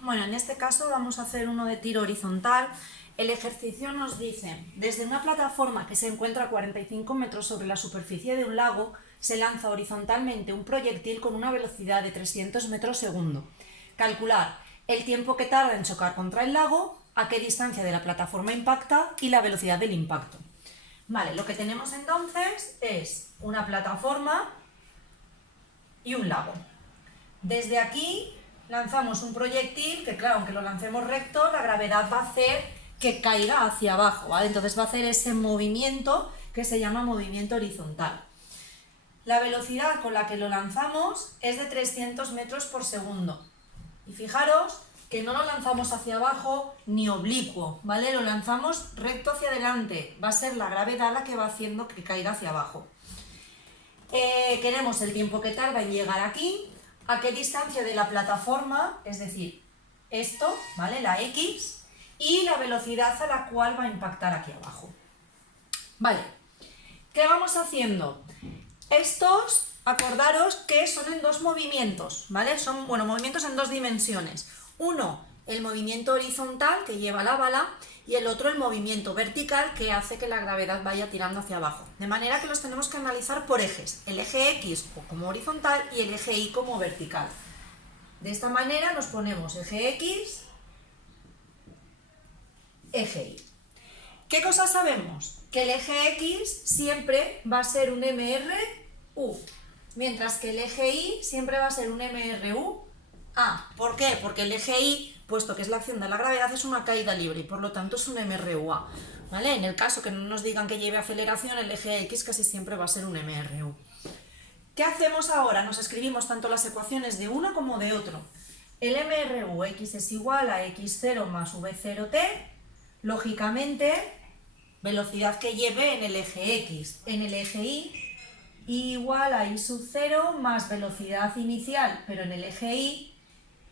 Bueno, en este caso vamos a hacer uno de tiro horizontal. El ejercicio nos dice, desde una plataforma que se encuentra a 45 metros sobre la superficie de un lago, se lanza horizontalmente un proyectil con una velocidad de 300 metros segundo. Calcular el tiempo que tarda en chocar contra el lago, a qué distancia de la plataforma impacta y la velocidad del impacto. Vale, lo que tenemos entonces es una plataforma y un lago. Desde aquí lanzamos un proyectil que, claro, aunque lo lancemos recto, la gravedad va a hacer que caiga hacia abajo, ¿vale? Entonces va a hacer ese movimiento que se llama movimiento horizontal. La velocidad con la que lo lanzamos es de 300 metros por segundo. Y fijaros que no lo lanzamos hacia abajo ni oblicuo, ¿vale? Lo lanzamos recto hacia adelante. Va a ser la gravedad la que va haciendo que caiga hacia abajo. Queremos el tiempo que tarda en llegar aquí, a qué distancia de la plataforma, es decir, esto, ¿vale? La X, y la velocidad a la cual va a impactar aquí abajo. Vale, ¿qué vamos haciendo? Estos, acordaros que son en dos movimientos, ¿vale? Son, movimientos en dos dimensiones. Uno, el movimiento horizontal que lleva la bala, y el otro el movimiento vertical que hace que la gravedad vaya tirando hacia abajo. De manera que los tenemos que analizar por ejes, el eje X como horizontal y el eje Y como vertical. De esta manera nos ponemos eje X, eje Y. ¿Qué cosas sabemos? Que el eje X siempre va a ser un MRU, mientras que el eje Y siempre va a ser un MRU. ¿Por qué? Porque el eje Y, puesto que es la acción de la gravedad, es una caída libre y por lo tanto es un MRUA, ¿vale? En el caso que no nos digan que lleve aceleración, el eje X casi siempre va a ser un MRU. ¿Qué hacemos ahora? Nos escribimos tanto las ecuaciones de uno como de otro. El MRU X es igual a X0 más V0t, lógicamente, velocidad que lleve en el eje X. En el eje Y igual a I sub 0 más velocidad inicial, pero en el eje Y,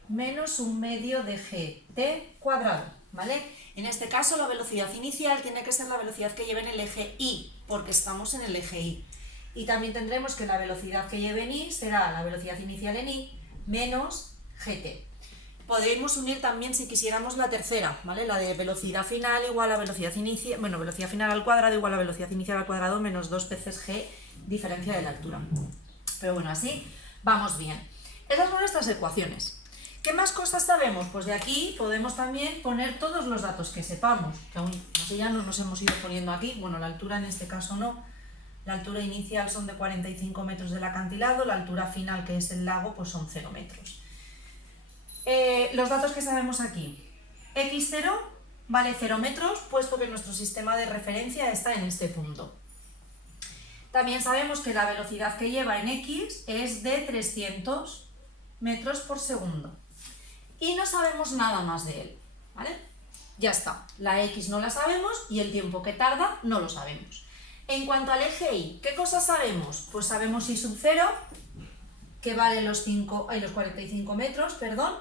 menos un medio de gt cuadrado, ¿vale? En este caso la velocidad inicial tiene que ser la velocidad que lleve en el eje Y, porque estamos en el eje Y. Y también tendremos que la velocidad que lleve en Y será la velocidad inicial en Y menos gt. Podríamos unir también, si quisiéramos, la tercera, ¿vale? La de velocidad final igual a velocidad inicial, velocidad final al cuadrado igual a velocidad inicial al cuadrado menos 2 veces g, diferencia de la altura. Pero bueno, así vamos bien. Esas son nuestras ecuaciones. ¿Qué más cosas sabemos? Pues de aquí podemos también poner todos los datos que sepamos, que aún así ya no nos hemos ido poniendo aquí. Bueno, la altura en este caso no. La altura inicial son de 45 metros del acantilado, la altura final, que es el lago, pues son 0 metros. Los datos que sabemos aquí. X0 vale 0 metros, puesto que nuestro sistema de referencia está en este punto. También sabemos que la velocidad que lleva en X es de 300 metros por segundo. Y no sabemos nada más de él, ¿vale? Ya está, la X no la sabemos y el tiempo que tarda no lo sabemos. En cuanto al eje Y, ¿qué cosas sabemos? Pues sabemos I sub 0, que vale los 45 metros, perdón.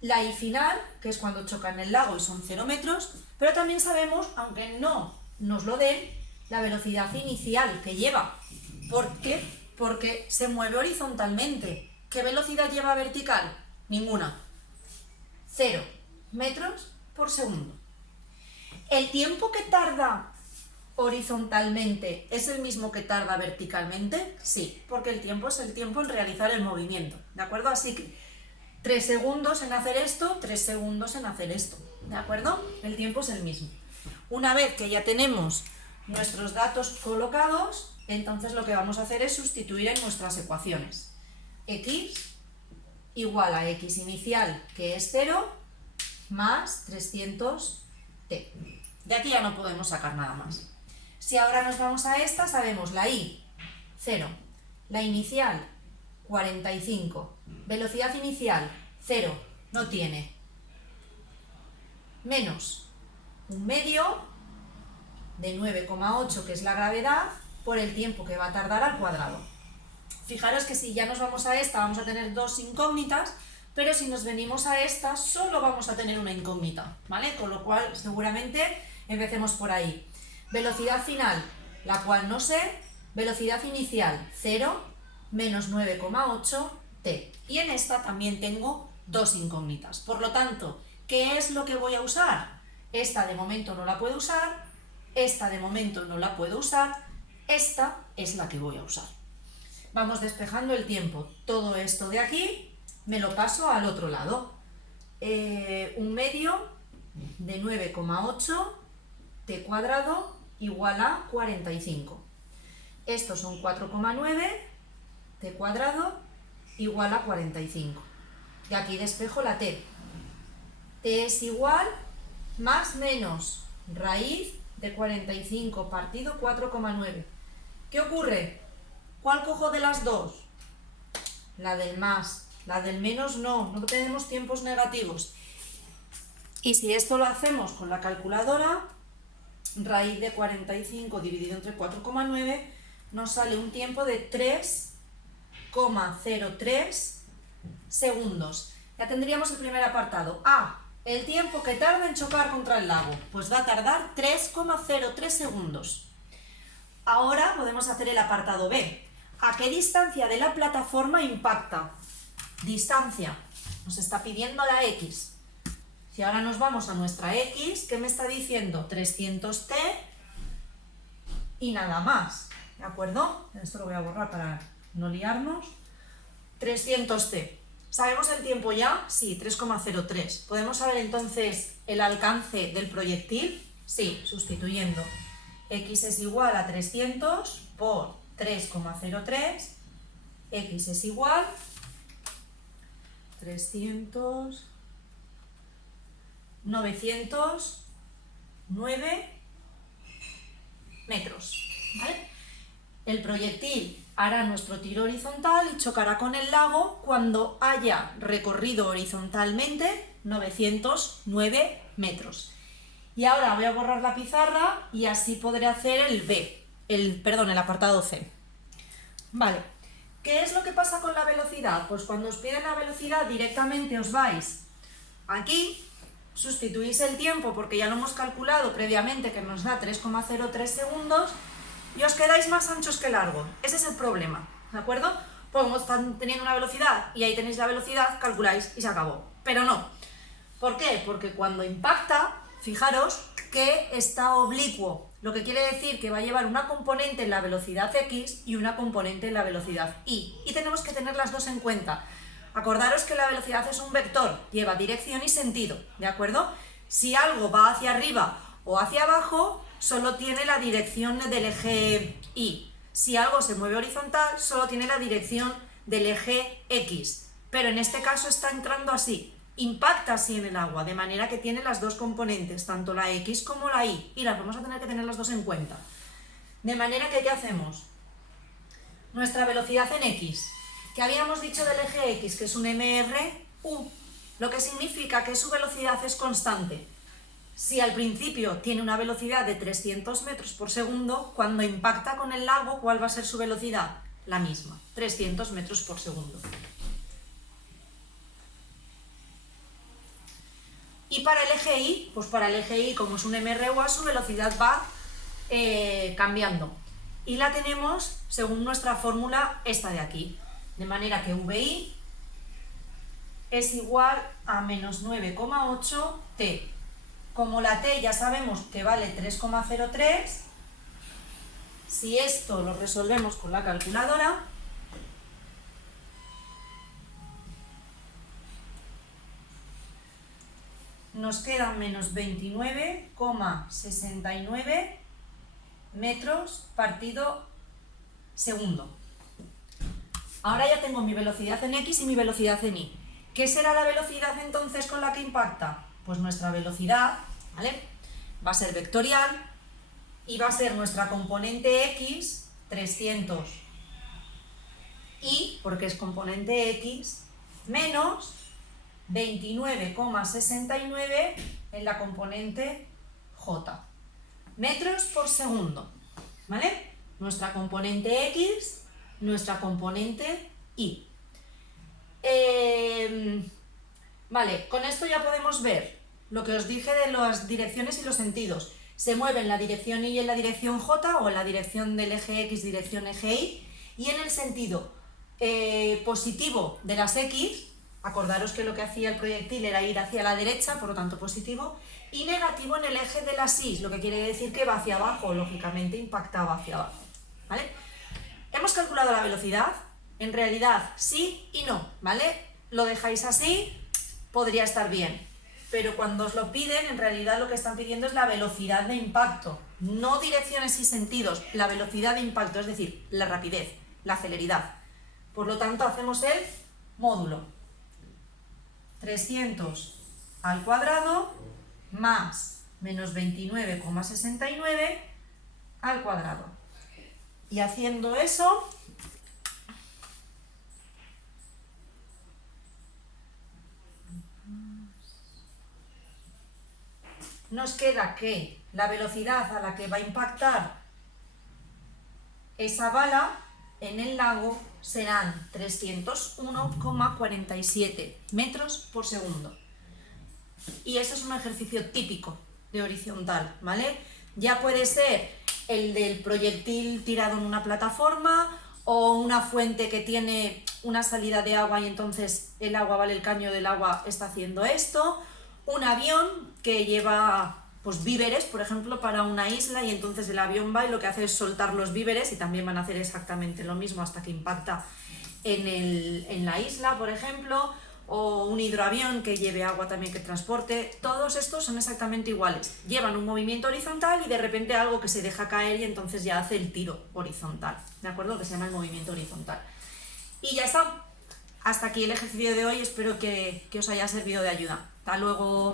La Y final, que es cuando choca en el lago y son 0 metros, pero también sabemos, aunque no nos lo den, la velocidad inicial que lleva. ¿Por qué? Porque se mueve horizontalmente. ¿Qué velocidad lleva vertical? Ninguna. 0 metros por segundo. ¿El tiempo que tarda horizontalmente es el mismo que tarda verticalmente? Sí, porque el tiempo es el tiempo en realizar el movimiento, ¿de acuerdo? Así que 3 segundos en hacer esto, 3 segundos en hacer esto, ¿de acuerdo? El tiempo es el mismo. Una vez que ya tenemos nuestros datos colocados, entonces lo que vamos a hacer es sustituir en nuestras ecuaciones. X igual a X inicial, que es 0, más 300t. De aquí ya no podemos sacar nada más. Si ahora nos vamos a esta, sabemos la Y, 0, la inicial, 45, velocidad inicial, 0, no tiene, menos un medio de 9,8, que es la gravedad, por el tiempo que va a tardar al cuadrado. Fijaros que si ya nos vamos a esta, vamos a tener dos incógnitas, pero si nos venimos a esta, solo vamos a tener una incógnita, ¿vale? Con lo cual, seguramente, empecemos por ahí. Velocidad final, la cual no sé, velocidad inicial, 0, menos 9,8t. Y en esta también tengo dos incógnitas. Por lo tanto, ¿qué es lo que voy a usar? Esta de momento no la puedo usar, esta de momento no la puedo usar, esta es la que voy a usar. Vamos despejando el tiempo. Todo esto de aquí me lo paso al otro lado. Un medio de 9,8 t cuadrado igual a 45. Estos son 4,9 t cuadrado igual a 45. Y aquí despejo la t. T es igual más menos raíz de 45 partido 4,9. ¿Qué ocurre? ¿Cuál cojo de las dos? La del más. La del menos no tenemos tiempos negativos. Y si esto lo hacemos con la calculadora, raíz de 45 dividido entre 4,9 nos sale un tiempo de 3,03 segundos. Ya tendríamos el primer apartado. El tiempo que tarda en chocar contra el lago, pues va a tardar 3,03 segundos. Ahora podemos hacer el apartado B. ¿A qué distancia de la plataforma impacta? Distancia. Nos está pidiendo la X. Si ahora nos vamos a nuestra X, ¿qué me está diciendo? 300t y nada más. ¿De acuerdo? Esto lo voy a borrar para no liarnos. 300t. ¿Sabemos el tiempo ya? Sí, 3,03. ¿Podemos saber entonces el alcance del proyectil? Sí, sustituyendo. X es igual a 300 por 3,03. X es igual 909 metros. ¿Vale? El proyectil hará nuestro tiro horizontal y chocará con el lago cuando haya recorrido horizontalmente 909 metros. Y ahora voy a borrar la pizarra y así podré hacer el apartado C. Vale, ¿qué es lo que pasa con la velocidad? Pues cuando os piden la velocidad directamente os vais aquí, sustituís el tiempo porque ya lo hemos calculado previamente que nos da 3,03 segundos y os quedáis más anchos que largos. Ese es el problema, ¿de acuerdo? Pues como están teniendo una velocidad y ahí tenéis la velocidad, calculáis y se acabó. Pero no. ¿Por qué? Porque cuando impacta, fijaros que está oblicuo, lo que quiere decir que va a llevar una componente en la velocidad X y una componente en la velocidad Y. Y tenemos que tener las dos en cuenta. Acordaros que la velocidad es un vector, lleva dirección y sentido, ¿de acuerdo? Si algo va hacia arriba o hacia abajo, solo tiene la dirección del eje Y. Si algo se mueve horizontal, solo tiene la dirección del eje X. Pero en este caso está entrando así. Impacta así en el agua, de manera que tiene las dos componentes, tanto la X como la Y. Y las vamos a tener que tener las dos en cuenta. De manera que, ¿qué hacemos? Nuestra velocidad en X, que habíamos dicho del eje X, que es un mRU, lo que significa que su velocidad es constante. Si al principio tiene una velocidad de 300 metros por segundo, cuando impacta con el lago, ¿cuál va a ser su velocidad? La misma, 300 metros por segundo. Y para el eje Y, pues para el eje Y, como es un mRU, su velocidad va cambiando. Y la tenemos según nuestra fórmula esta de aquí. De manera que VI es igual a menos 9,8 t. Como la t ya sabemos que vale 3,03, si esto lo resolvemos con la calculadora, nos quedan menos 29,69 metros partido segundo. Ahora ya tengo mi velocidad en X y mi velocidad en Y. ¿Qué será la velocidad entonces con la que impacta? Pues nuestra velocidad, ¿vale?, va a ser vectorial y va a ser nuestra componente X, 300, Y, porque es componente X, menos 29,69 en la componente J. Metros por segundo, ¿vale? Nuestra componente X, nuestra componente Y. Vale, con esto ya podemos ver lo que os dije de las direcciones y los sentidos. Se mueve en la dirección Y y en la dirección J, o en la dirección del eje X, dirección eje Y, y en el sentido positivo de las X Acordaros que lo que hacía el proyectil era ir hacia la derecha, por lo tanto positivo, y negativo en el eje de las Y, lo que quiere decir que va hacia abajo, lógicamente impactaba hacia abajo, ¿vale? Hemos calculado la velocidad, en realidad sí y no, ¿vale? Lo dejáis así, podría estar bien, pero cuando os lo piden, en realidad lo que están pidiendo es la velocidad de impacto, no direcciones y sentidos, la velocidad de impacto, es decir, la rapidez, la celeridad. Por lo tanto, hacemos el módulo. 300 al cuadrado más menos 29,69 al cuadrado. Y haciendo eso, nos queda que la velocidad a la que va a impactar esa bala en el lago serán 301,47 metros por segundo. Y eso es un ejercicio típico de horizontal, ¿vale? Ya puede ser el del proyectil tirado en una plataforma o una fuente que tiene una salida de agua y entonces el agua, ¿vale? El caño del agua está haciendo esto. Un avión que lleva pues víveres, por ejemplo, para una isla y entonces el avión va y lo que hace es soltar los víveres y también van a hacer exactamente lo mismo hasta que impacta en la isla, por ejemplo, o un hidroavión que lleve agua también que transporte. Todos estos son exactamente iguales. Llevan un movimiento horizontal y de repente algo que se deja caer y entonces ya hace el tiro horizontal, ¿de acuerdo? Que se llama el movimiento horizontal. Y ya está. Hasta aquí el ejercicio de hoy. Espero que os haya servido de ayuda. Hasta luego.